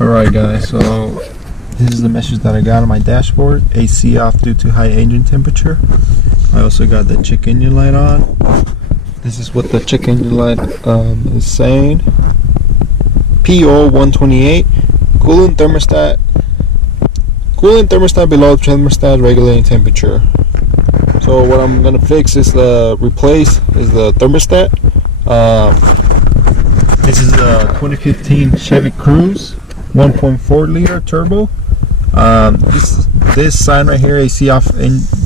Alright guys, so this is the message that I got on my dashboard. AC off due to high engine temperature. I also got the check engine light on. This is what the check engine light is saying. PO 128, coolant thermostat below thermostat regulating temperature. So what I'm gonna fix is the thermostat. This is a 2015 Chevy Cruze 1.4 liter turbo. This sign right here, AC off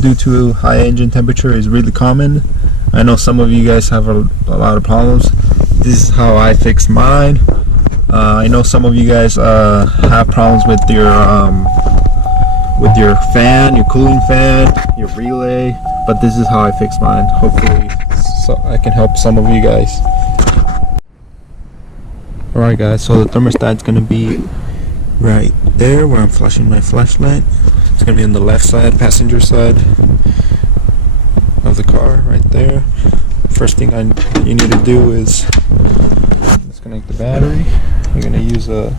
due to high engine temperature, is really common. I know some of you guys have a lot of problems. This is how I fixed mine. I know some of you guys have problems with your fan, your cooling fan, your relay, but this is how I fixed mine. Hopefully so I can help some of you guys. Alright guys, so the thermostat's gonna be right there where I'm flashing my flashlight. It's gonna be on the left side, passenger side of the car, right there. First thing you need to do is disconnect the battery. You're gonna use a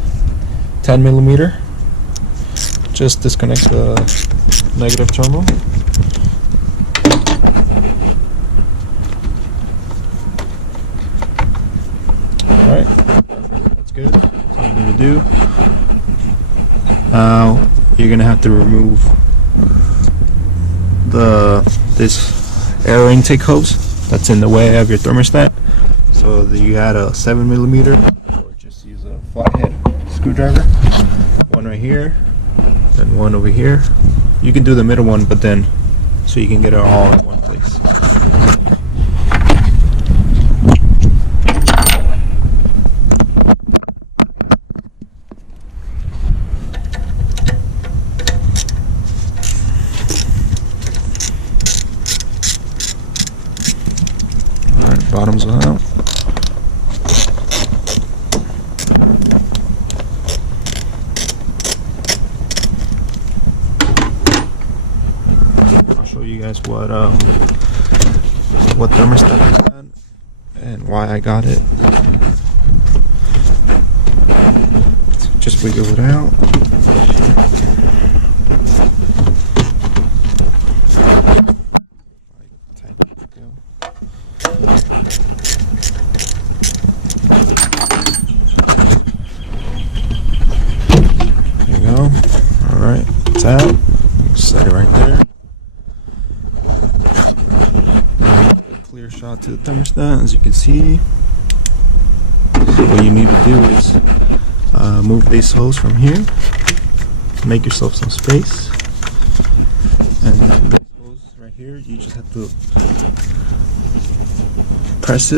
10mm. Just disconnect the negative terminal. Alright, that's good. That's all you need to do. Now you're gonna have to remove this air intake hose that's in the way of your thermostat. So you add a 7mm, or just use a flathead screwdriver. One right here, and one over here. You can do the middle one, but then so you can get it all in one place. Alright, bottoms out. Show you guys what thermostat I got and why I got it. So just wiggle it out. There you go. Alright, it's out. Set it right there. Clear shot to the thermostat, as you can see. So what you need to do is move this hose from here, make yourself some space, and then this hose right here, you just have to press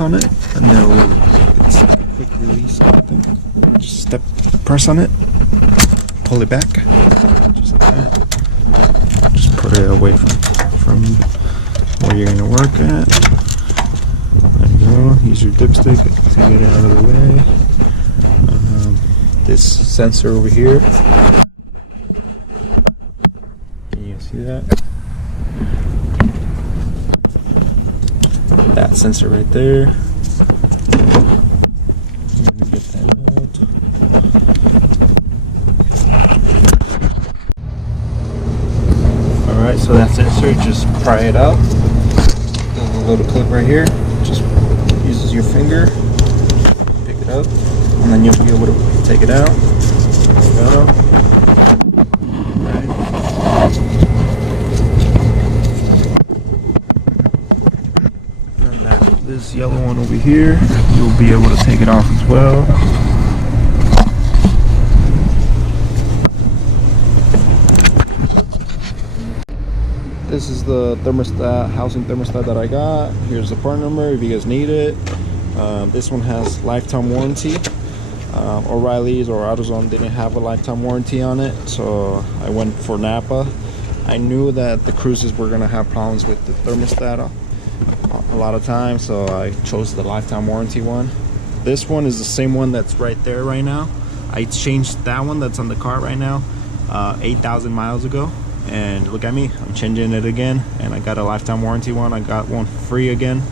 on it, and then it's a quick release kind of thing. Just press on it, pull it back, just like that. Just put it away from where you're going to work at. There you go. Use your dipstick to get it out of the way. This sensor over here. Can you see that? That sensor right there. Let me get that out. Alright, so that sensor, just pry it out. There's a little clip right here. Just uses your finger, pick it up, and then you'll be able to take it out. There you go. Right. And this yellow one over here, you'll be able to take it off as well. This is the thermostat, housing thermostat that I got. Here's the part number if you guys need it. This one has lifetime warranty. O'Reilly's or AutoZone didn't have a lifetime warranty on it, so I went for Napa. I knew that the Cruzes were gonna have problems with the thermostat a lot of times, so I chose the lifetime warranty one. This one is the same one that's right there right now. I changed that one that's on the car right now 8,000 miles ago, and look at me, I'm changing it again, and I got a lifetime warranty one. I got one free again.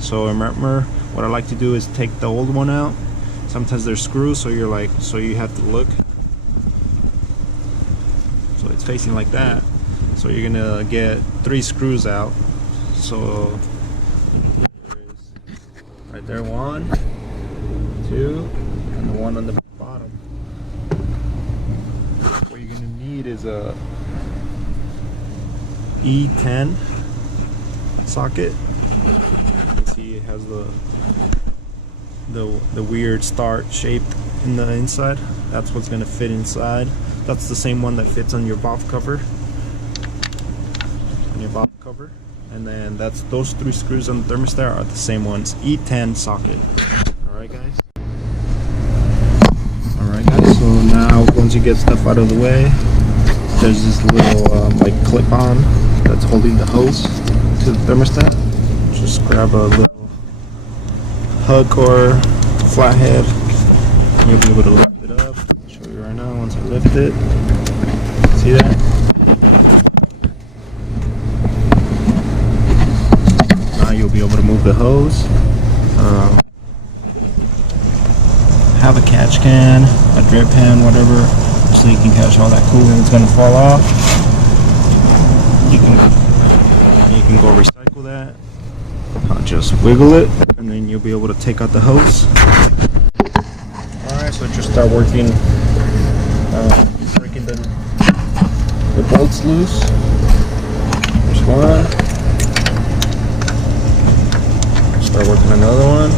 So remember, what I like to do is take the old one out, sometimes there's screws, so you're like, so you have to look. So it's facing like that. So you're gonna get 3 screws out. So right there, 1, 2, and the one on the bottom. What you're gonna need is a E10 socket. You can see it has the weird star shape in the inside. That's what's gonna fit inside. That's the same one that fits on your valve cover. And then that's those 3 screws on the thermostat are the same ones. E10 socket. Alright guys. So now once you get stuff out of the way, there's this little like clip on that's holding the hose to the thermostat. Just grab a little hook or flathead. You'll be able to lift it up. I'll show you right now once I lift it. See that? You'll be able to move the hose. Have a catch can, a drip pan, whatever, so you can catch all that coolant that's gonna fall off. You can go recycle that. Just wiggle it, and then you'll be able to take out the hose. Alright, so just start working, breaking the bolts loose. There's one. Start working another one.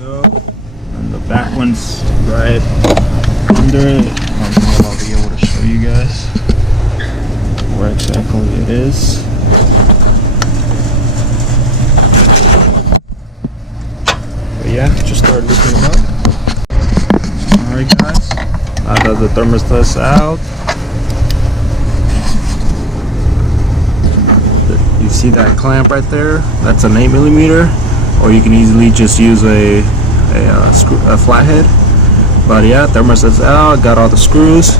Go. And the back one's right under it. I'll be able to show you guys where exactly it is. Yeah, just start looking them up. Alright guys, I got the thermostat out. You see that clamp right there? That's an 8mm, or you can easily just use a flathead. But yeah, thermostat's out. Got all the screws.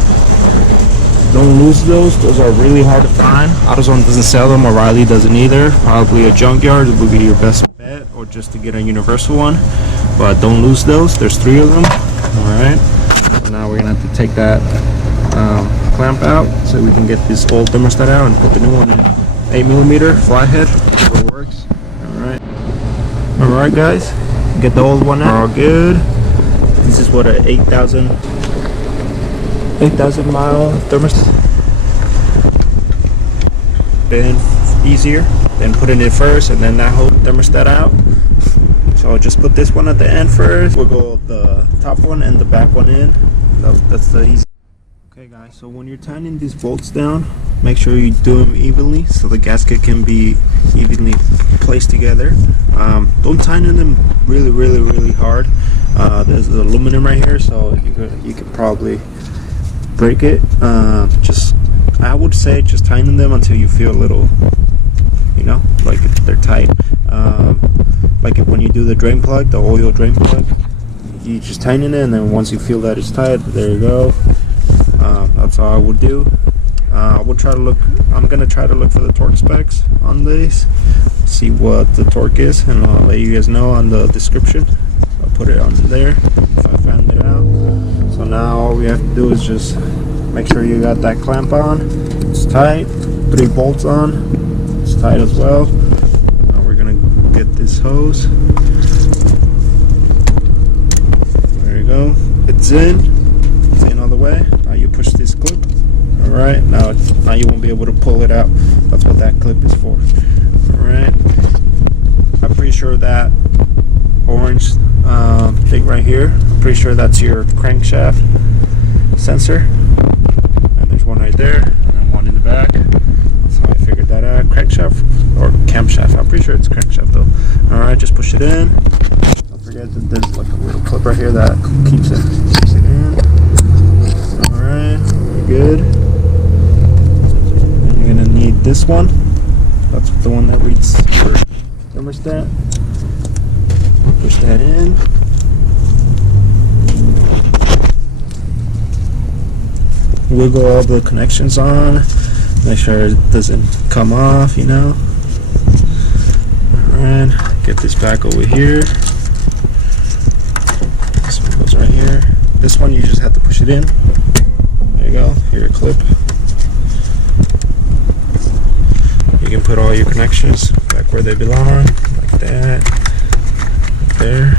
Don't lose those. Those are really hard to find. AutoZone doesn't sell them. O'Reilly doesn't either. Probably a junkyard would be your best bet, or just to get a universal one. But don't lose those. There's 3 of them. Alright, so now we're gonna have to take that clamp out so we can get this old thermostat out and put the new one in. 8mm flathead, it works. Alright guys, get the old one out. All good. This is what a 8,000 mile thermostat. Been easier than putting it first and then that whole thermostat out. So I'll just put this one at the end first. We'll go the top one and the back one in. That's the easy. Okay guys, so when you're tightening these bolts down, make sure you do them evenly so the gasket can be evenly placed together. Don't tighten them really hard. There's aluminum right here, so you could probably break it. I would say just tighten them until you feel a little, like they're tight. Like when you do the drain plug, the oil drain plug, you just tighten it, and then once you feel that it's tight, there you go. That's all I would do. I would try to look. I'm gonna try to look for the torque specs on these, see what the torque is, and I'll let you guys know on the description. I'll put it on there if I found it out. So now all we have to do is just make sure you got that clamp on. It's tight. 3 bolts on. It's tight as well. Now we're gonna get this hose. There you go. It's in. It's in all the way. Now you push this clip. Alright, now you won't be able to pull it out. That's what that clip is for. Alright. I'm pretty sure that orange thing right here, I'm pretty sure that's your crankshaft sensor. And there's one right there, and then one in the back. That's how I figured that out. Crankshaft or camshaft. I'm pretty sure it's crankshaft though. Alright, just push it in. Don't forget that there's like a little clip right here that keeps it in. Alright, we're good. And you're gonna need this one. That's the one that reads your thermostat. Push that in. wiggle all the connections on, make sure it doesn't come off, you know. Alright, get this back over here. This one goes right here. This one you just have to push it in. There you go, here, clip. You can put all your connections back where they belong, like that. There,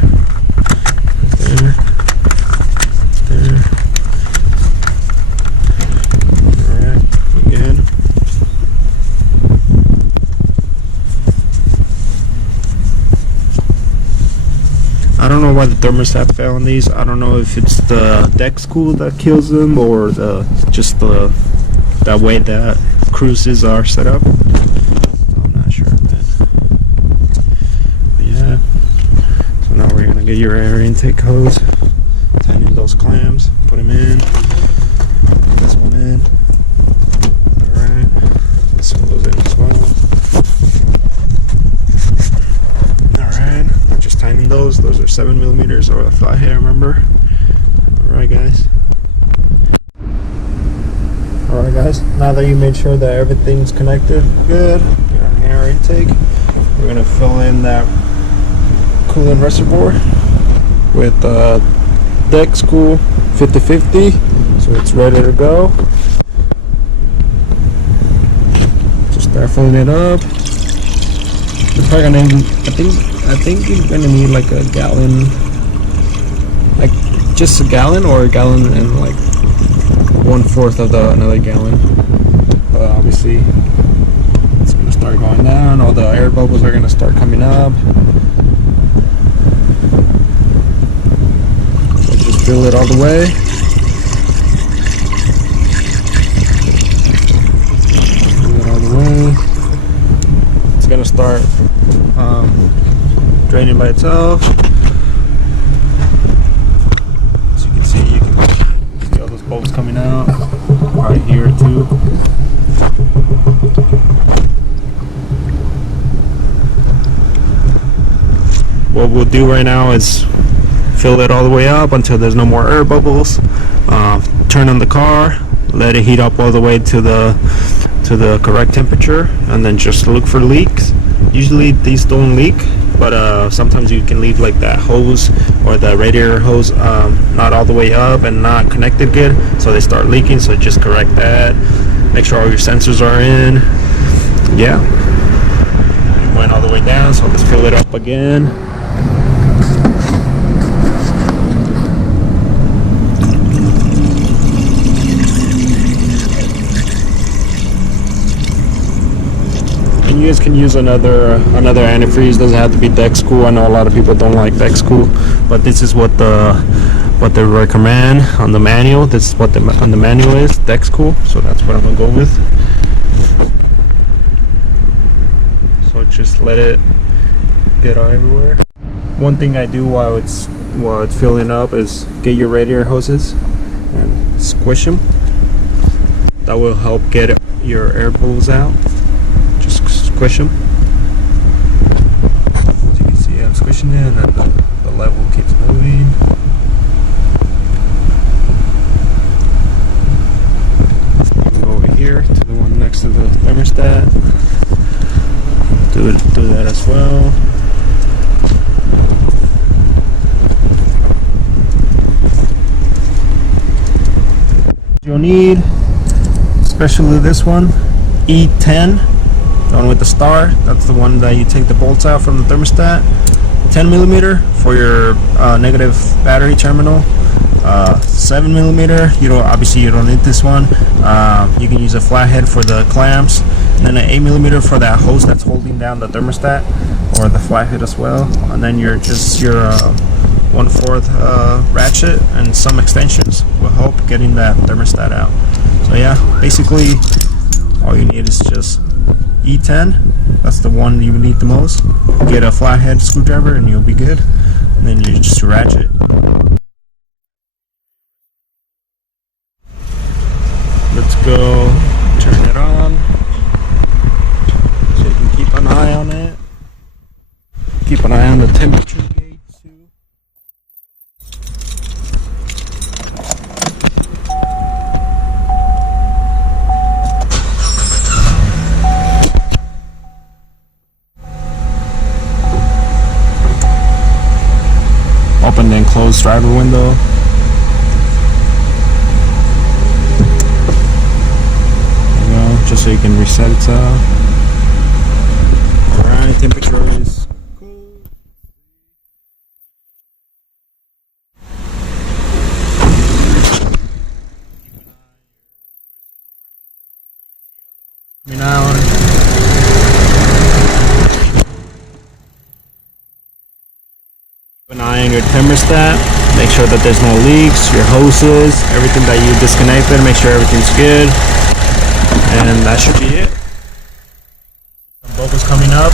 there, there. Alright, again. I don't know why the thermostat fell on these. I don't know if it's the Dexcool that kills them or that way that Cruzes are set up. I'm not sure, man. But yeah. So now we're gonna get your air intake hose, tighten those clamps, put them in. Put this one in. Alright. This one goes in as well. Alright. Just tightening those. Those are 7mm or a Flathead, remember? Alright, guys. Alright, guys. Now that you made sure that everything's connected good, your air intake, we're gonna fill in that coolant reservoir with Dexcool 50/50, so it's ready to go. Just start filling it up. We're probably gonna need, I think you're gonna need like a gallon, like just a gallon or a gallon and like 1/4 of another gallon. Obviously, it's gonna start going down. All the air bubbles are gonna start coming up. So just fill it all the way. Fill it all the way. It's gonna start draining by itself. As you can see, all those bubbles coming out right here too. What we'll do right now is fill it all the way up until there's no more air bubbles. Turn on the car, let it heat up all the way to the correct temperature, and then just look for leaks. Usually these don't leak, but sometimes you can leave like that hose or the radiator hose not all the way up and not connected good, so they start leaking. So just correct that, make sure all your sensors are in. Yeah, it went all the way down, so let's fill it up again. You guys can use another antifreeze. Doesn't have to be Dexcool. I know a lot of people don't like Dexcool, but this is what they recommend on the manual. This is what on the manual is Dexcool, so that's what I'm gonna go with. So just let it get out everywhere. One thing I do while it's filling up is get your radiator hoses and squish them. That will help get your air bubbles out. Squish them. As you can see, I'm squishing it, and then the level keeps moving. You can go over here to the one next to the thermostat. Do that as well. You'll need, especially this one, E10. The one with the star, that's the one that you take the bolts out from the thermostat. 10mm for your negative battery terminal. 7mm, obviously you don't need this one. You can use a Flathead for the clamps, and then an 8mm for that hose that's holding down the thermostat, or the Flathead as well. And then your 1/4 ratchet and some extensions will help getting that thermostat out. So yeah, basically all you need is just E10. That's the one you need the most. Get a Flathead screwdriver and you'll be good. And then you just ratchet. Let's go turn it on. So you can keep an eye on it. Keep an eye on the temperature gauge too. closed driver window. There you go, just so you can reset itself. Alright, temperature is cool. Coming out. Keep an eye on your thermostat. Make sure that there's no leaks, your hoses, everything that you disconnected, make sure everything's good. And that should be it. Some bubbles coming up.